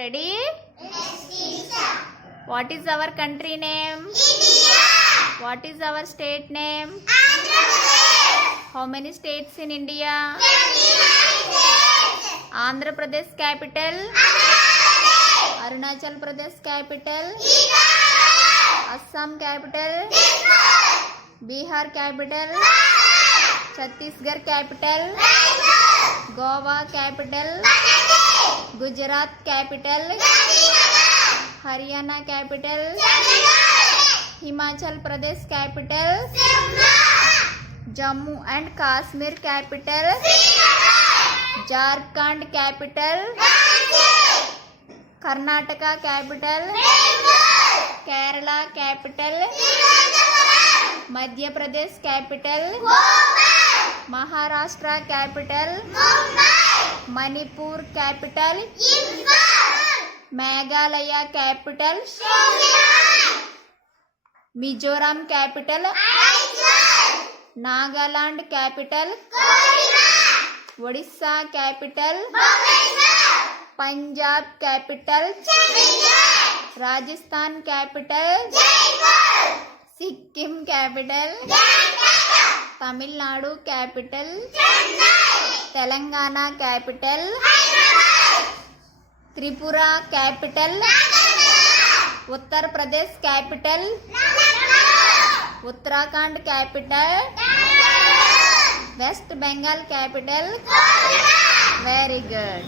Ready? What is our country name? India. What is our state name? Andhra Pradesh. How many states in India? 29 states. Andhra Pradesh capital? Pradesh. Arunachal Pradesh capital? Italy. Assam capital? Bihar capital? Chhattisgarh capital? Goa capital? Gujarat capital? Haryana capital? Himachal Pradesh capital? Jammu and Kashmir capital? Jharkhand capital? Karnataka capital? Kerala capital? Madhya Pradesh capital? Maharashtra capital? Manipur capital? Meghalaya capital? Mizoram capital? Nagaland capital? Odisha capital? Punjab capital? Rajasthan capital? Sikkim capital? Tamil Nadu capital? Telangana capital? Tripura capital? Uttar Pradesh capital? Uttarakhand capital? West Bengal capital? Very good.